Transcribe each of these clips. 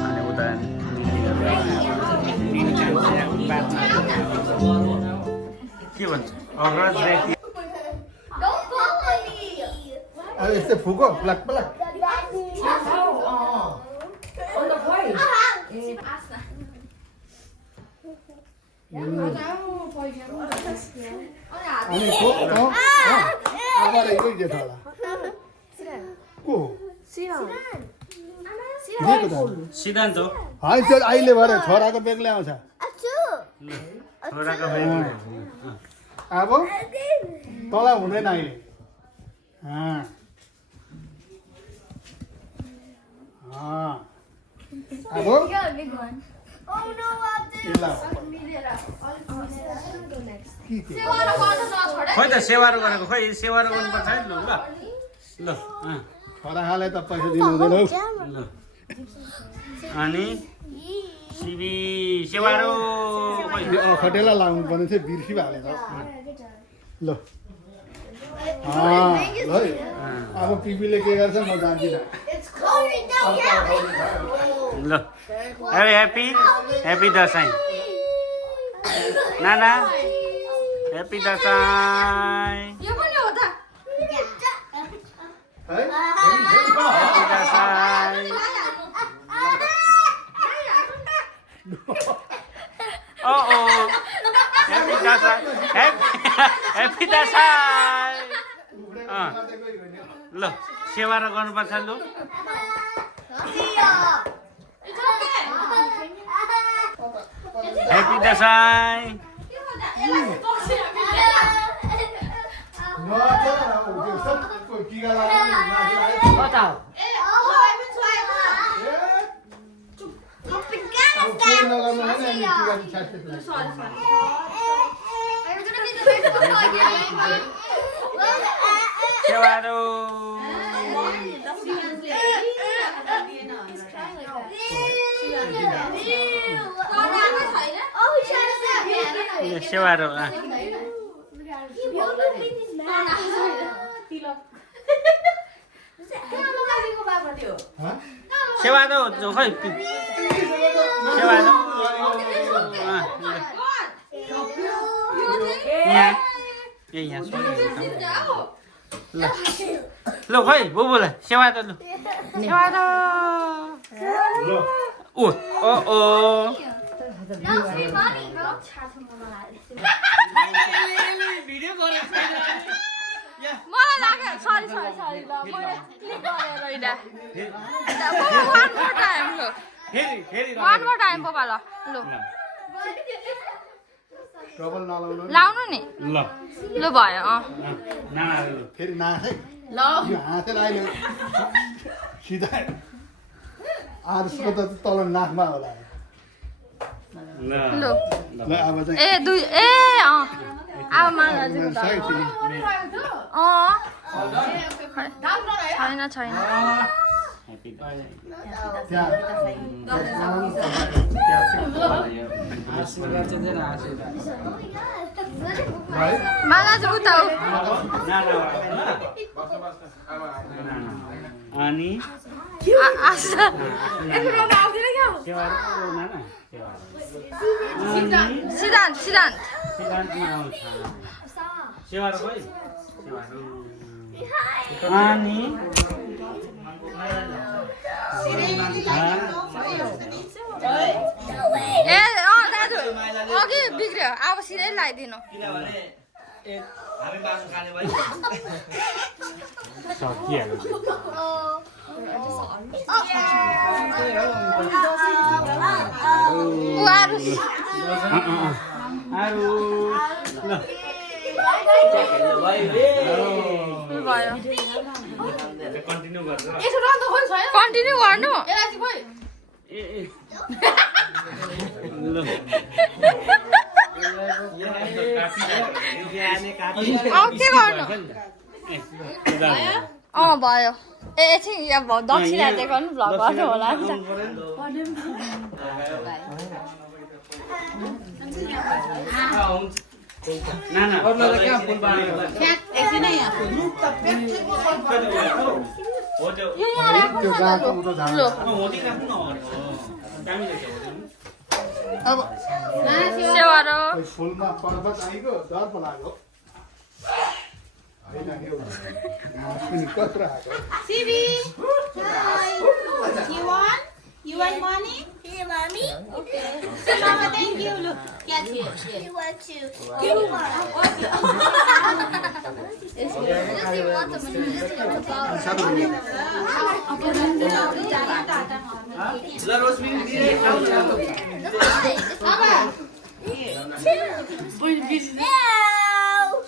अनि उता के भन्छ अग्रज यस्तै फुको ब्ल्याक ब्ल्याक सिद्धान्त हो होइन त्यो अहिले भएर छोराको बेग ल्याउँछ छोराको बेग अब तँलाई हुँदैन अहिले अब खोइ त सेवारो गरेको खोइ सेवारो गर्नुपर्छ है ल ल छोराले त पैसा दिनु हुँदैन ल अनि सिबी सेवारो खटेला लाउनु पर्ने थियो बिर्सी हालेर ल ल अब पिपीले के गर्छ म जान्दिनँ ल ह्याप्पी ह्याप्पी दसैँ नाना happy Dashain happy Dashain happy Dashain happy Dashain ल सेवा र गर्नुपर्छ लु ह्याप्पी दसैँ सेवारो सेवारो सेवारो खै सेवारो यहाँ ल खै बुबुलाई सेवा त लु सेवा त ओ ओ ओ मलाई लाग्यो सरी सरी सरी ल मैले क्लिक गरेर वान मोर टाइम ल वान मोर टाइम पपा ल लु डबल नलाउनु लाउनु नि ल लु भयो फेरि नाखै ल यो हातले अहिले सिधा आर्सको त तल नाकमा होला लु ल अब चाहिँ ए दुई ए अब माग छैन छैन माला चाहिँ उता हो अनि सिद्धान्त सिद्धान्त अनि ए दाजु अघि बिग्रियो अब सिधै लगाइदिनु सकिहाल्यो कन्टिन्यू गर्नु के गर्नु भयो एकछिन यहाँ दक्षिणा देखाउनु भ्लग गर्नु होला नि हो त्यो यो यहाँ राख्नु त्यो न गाँको ल उतो झार्नु। ल होदी राख्नु न अगाडि दामी रहेछ होदी अब सेवारो खोइ फुलमा पर्वत आइगयो डर पो लाग्यो होइन के हो घाँस पनि कत्रो आएको Sibi, hi. You want money? Here, mommy. Okay. So, Mama, thank you. Look, catch here. You want to? Give me one.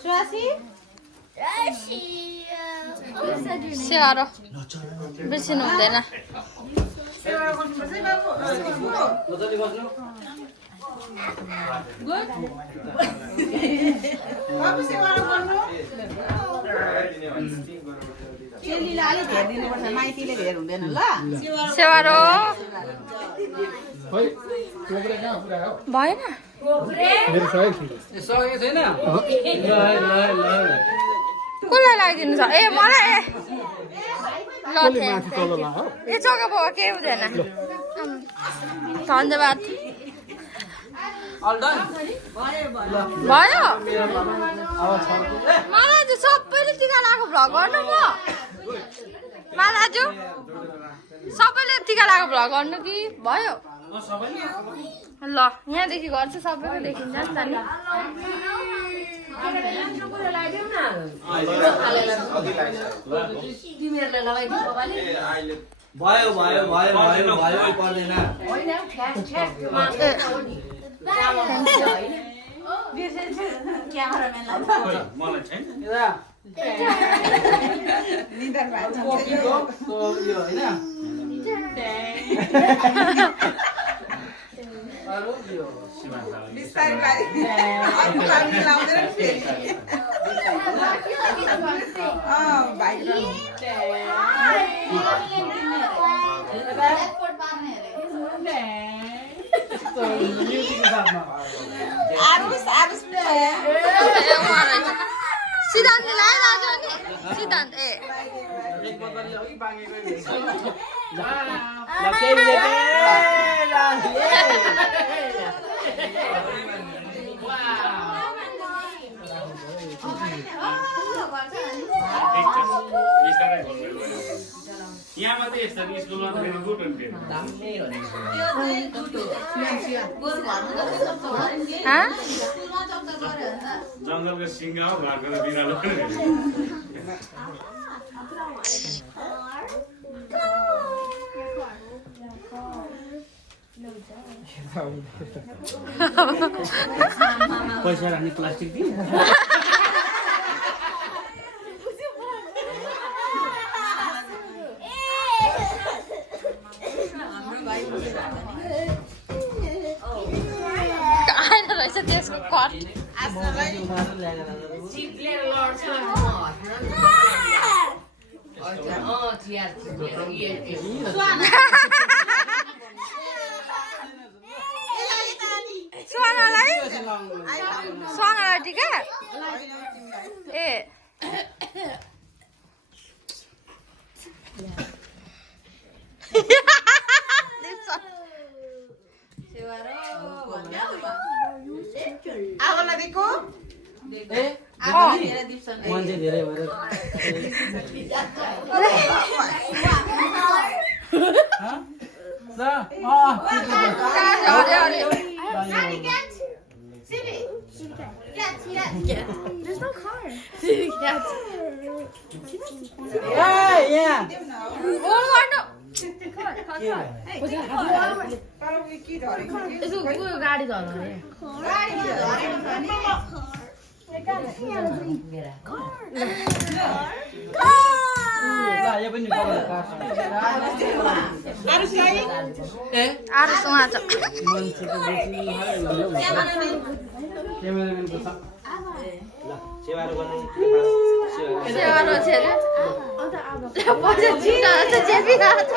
Swasi? सेवारो बिर्सिनु हुँदैन सेवारो खोइ टोक्रे कहाँ पुऱ्यायो भएन मेरो सही छैन कसलाई लगाइदिनु छ ए मलाई ए ल कसले थ्याङ्क माथि तल लाग्यो ए चौका भयो केही हुँदैन धन्यवाद भयो मालाजु सबैले टिका लगाएको भ्लग गर्नु म मालाजु सबैले टिका लगाएको भ्लग गर्नु कि भयो ल यहाँदेखि गर्छु सबैको देखिन्छ नि त नि भयो भयो भयो भयो भयो पर्दैन मलाई छैन सिद्धान्तले लगाइरहेको नि सिद्धान्त ए यहाँ मात्रै यस्तो स्कुलमा फेरि गुटन फेरि जङ्गलको सिङ्गा हो घरको त बिरालो पनि पैसा राख्ने प्लास्टिक दिनु आएर रहेछ त्यसको कट स्वानालाई टिका ए मान्छे धेरै भएर There's no car. यसको गाडी झर्नु रे आरुस उहाँ छ सेवारो छ रे पैसा छिटा छ जेबी हात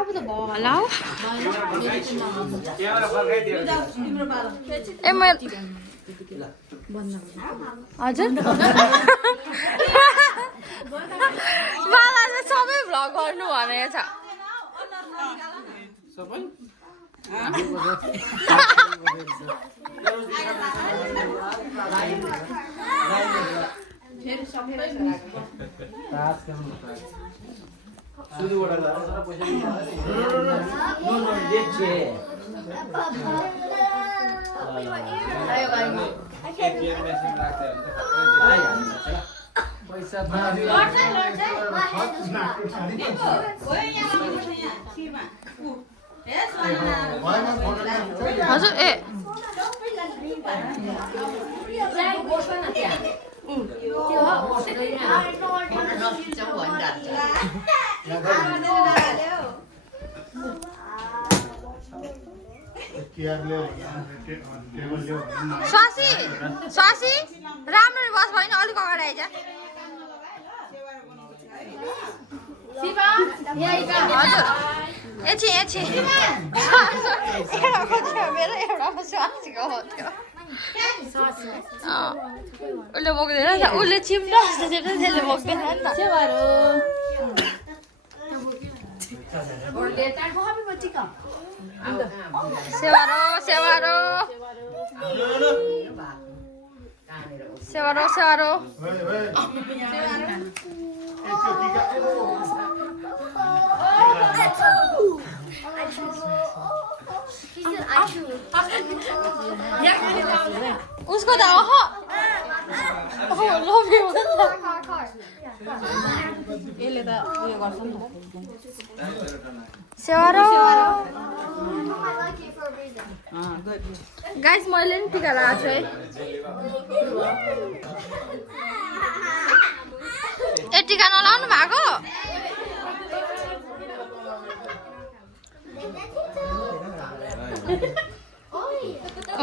अब त भयो होला हौ ए म हजुर बाबाले सबै भ्लग गर्नु भनेको छ हजुर ए स्वासी स्वासी राम्ररी बस भएन अलिक अगाडि आइज हजुर एकछिन एकछिन एउटाको थियो मेरो एउटाको स्वासीको हो त्यो उसले बोक्दैन नि त उसले चिप्लो जस्तो चिप्छ त्यसले बोक्दैन नि त सेवारो सेवारो सेवारो सेवारो उसको त यसले त उयो गर्छ नि सेवारो गाइस मैले नि टिका लगाएको छु है ए टिका नलाउनु भएको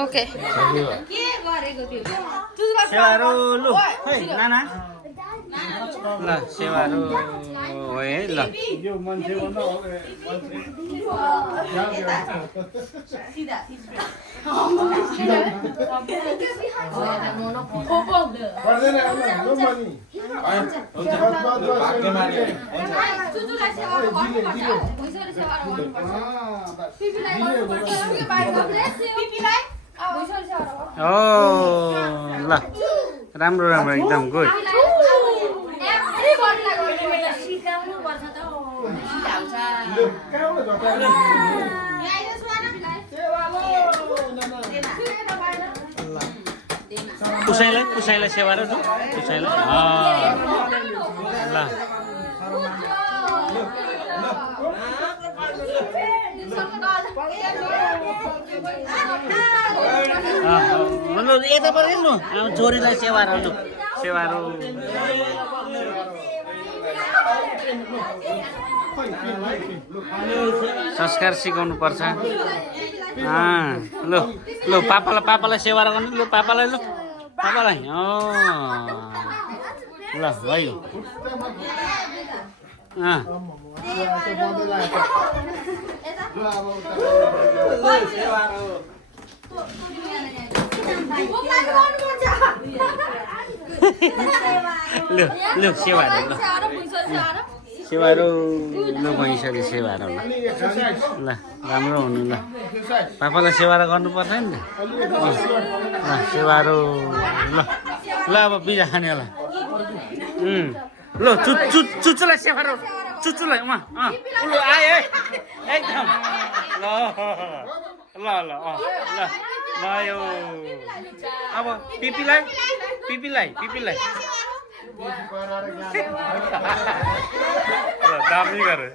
ओके सेवारो लु खै नाना ल सेवारो हो है ल यो मान्छे भन्दा ओ ल राम्रो राम्रो एकदम गुड पुसाइलाई सेवारो छु पुसाइलाई ल यता पर्नु छोरीलाई सेवारो लु सेवारो संस्कार सिकाउनु पर्छ लु लु पापालाई सेवारो गर्नु लु पापालाई लु पापालाई ल भयो लु सेवारो ल सेवारो लु भइसक्यो सेवारो ल ल राम्रो हुनु ल पापालाई सेवारो गर्नुपर्छ नि त ल सेवारो ल ल अब बिजा खाने होला ल चुच्चुलाई सेवारो चुच्चुलाई ल आयो है एकदम ल ल ल ल भयो अब पिपीलाई ल दामी गरे